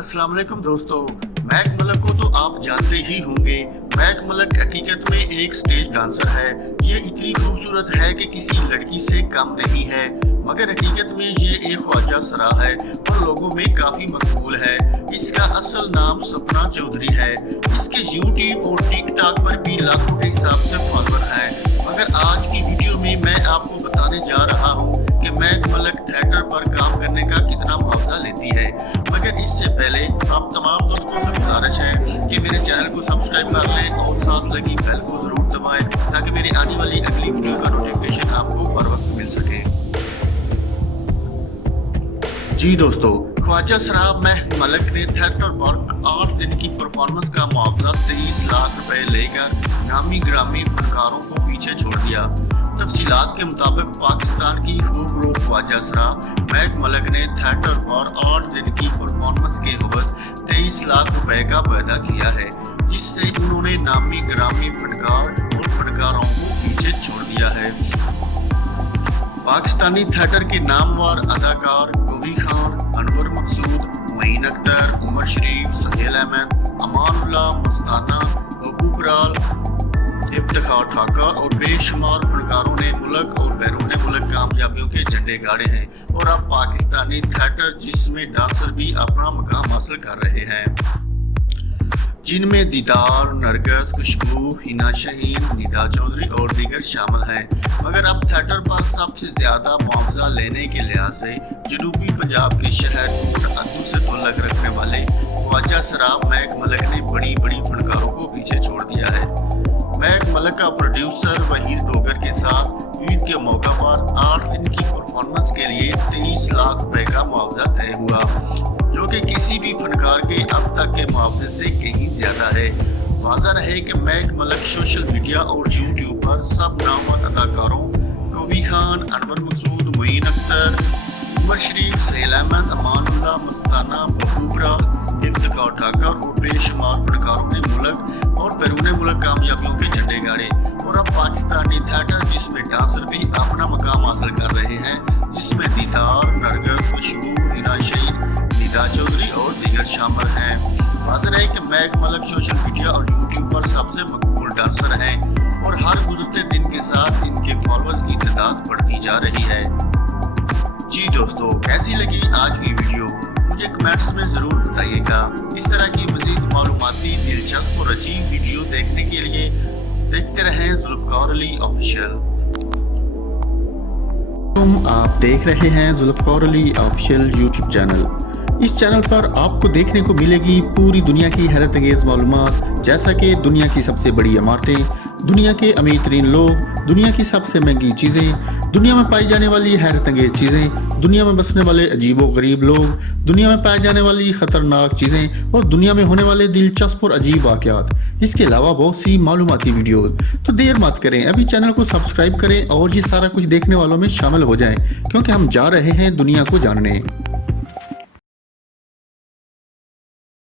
अस्सलाम वालेकुम दोस्तों, महक मलक को तो आप जानते ही होंगे। महक मलक हकीकत में एक स्टेज डांसर है। ये इतनी खूबसूरत है कि किसी लड़की से कम नहीं है, मगर हकीकत में ये एक ख्वाजा सरा है और लोगों में काफी मकबूल है। इसका असल नाम सपना चौधरी है। इसके यूट्यूब और टिकटॉक पर भी लाखों के हिसाब से फॉलोअर हैं। मगर आज की वीडियो में मैं आपको बताने जा रहा हूँ कि महक मलक थिएटर पर काम करने का कितना मुआवजा लेती है। मगर इससे पहले आप तमाम दोस्तों से गुजारिश है कि मेरे चैनल को सब्सक्राइब कर लें और साथ लगी बेल को जरूर दबाएं ताकि मेरी आने वाली अगली वीडियो का नोटिफिकेशन आपको बर वक्त मिल सके। जी दोस्तों, ख्वाजा सरा महक मलक ने थिएटर पर 8 दिन की परफॉर्मेंस का मुआवजा 23 लाख रुपए लेकर नामी ग्रामी फनकारों को पीछे छोड़ दिया। तफसीलात के मुताबिक पाकिस्तान की खूबरूप ख्वाजा सरा महक मलक ने थिएटर पर 8 दिन की परफॉर्मेंस के हवस 23 लाख रुपए का वायदा किया है, जिससे उन्होंने नामी ग्रामी फनकार और फनकारों को पीछे छोड़ दिया है। पाकिस्तानी थिएटर के नामवर अदाकार कवी खान, अनवर मकसूद, मोइन अख्तर, उमर शरीफ, सुहेल अहमद, अमानुल्लाह मस्ताना, बब्बू बराल, इफ्तिखार ठाकर और बेशुमार फनकारों ने मुल्क और बैरून मुल्क कामयाबियों के झंडे गाड़े हैं। और अब पाकिस्तानी थिएटर जिसमें डांसर भी अपना मकाम हासिल कर रहे हैं, जिनमें दीदार, नरगस, खुशबू, हिना शहीन, निदा चौधरी और दीगर शामिल हैं। मगर अब थिएटर पर सबसे ज्यादा मुआवजा लेने के लिहाज से जनूबी पंजाब के शहर कोट अद्दू से ताल्लुक रखने वाले ख्वाजा सरा महक मलक ने बड़ी बड़ी फनकारों को पीछे छोड़ दिया है। महक मलक का प्रोड्यूसर वहीद डोगर के साथ ईद के मौका पर 8 दिन की परफॉर्मेंस के लिए 23 लाख रुपए का मुआवजा तय हुआ, जो कि किसी भी फनकार के अब तक के मुआवजे से कहीं ज्यादा है। वाज़ह रहे कि महक मलक सोशल मीडिया और यूट्यूब पर सब नामवर अदाकारों कवी खान, अनवर मकसूद, मोइन अख्तर, उमर शरीफ, सुहेल अहमद, अमानुल्लाह मस्ताना, बब्बू बराल, इफ्तिखार ठाकर और बेशुमार फनकारों ने मुल्क और बैरून मुल्क कामयाबियों के झंडे गाड़े। और अब पाकिस्तानी थिएटर जिसमें डांसर भी अपना मकाम हासिल कर रहे हैं, जिसमें दीदार, नरगस, खुशबू, हिना शहीन, निदा चौधरी और दीगर शामिल हैं। वाज़ह है कि महक मलक सोशल मीडिया और यूट्यूब पर सबसे मकबूल डांसर हैं और हर गुजरते दिन के साथ इनके फॉलोअर्स की तादाद बढ़ती जा रही है। जी दोस्तों, कैसी लगी आज की वीडियो मुझे कमेंट्स में जरूर बताइएगा। इस तरह की मजीद मालूमाती, दिलचस्प और अजीब वीडियो देखने के लिए देखते रहें जुल्फकार अली ऑफिशियल। आप देख रहे हैं Zulfikar Ali official YouTube channel. इस चैनल पर आपको देखने को मिलेगी पूरी दुनिया की हैरत अंगेज मालूमात, जैसा कि दुनिया की सबसे बड़ी इमारतें, दुनिया के अमीर तरीन लोग, दुनिया की सबसे महंगी चीज़ें, दुनिया में पाई जाने वाली हैरत अंगेज चीज़ें, दुनिया में बसने वाले अजीबो गरीब लोग, दुनिया में पाई जाने वाली खतरनाक चीज़ें और दुनिया में होने वाले दिलचस्प और अजीब वाक़यात। इसके अलावा बहुत सी मालूमाती वीडियो। तो देर मत करें, अभी चैनल को सब्सक्राइब करें और ये सारा कुछ देखने वालों में शामिल हो जाएं, क्योंकि हम जा रहे हैं दुनिया को जानने।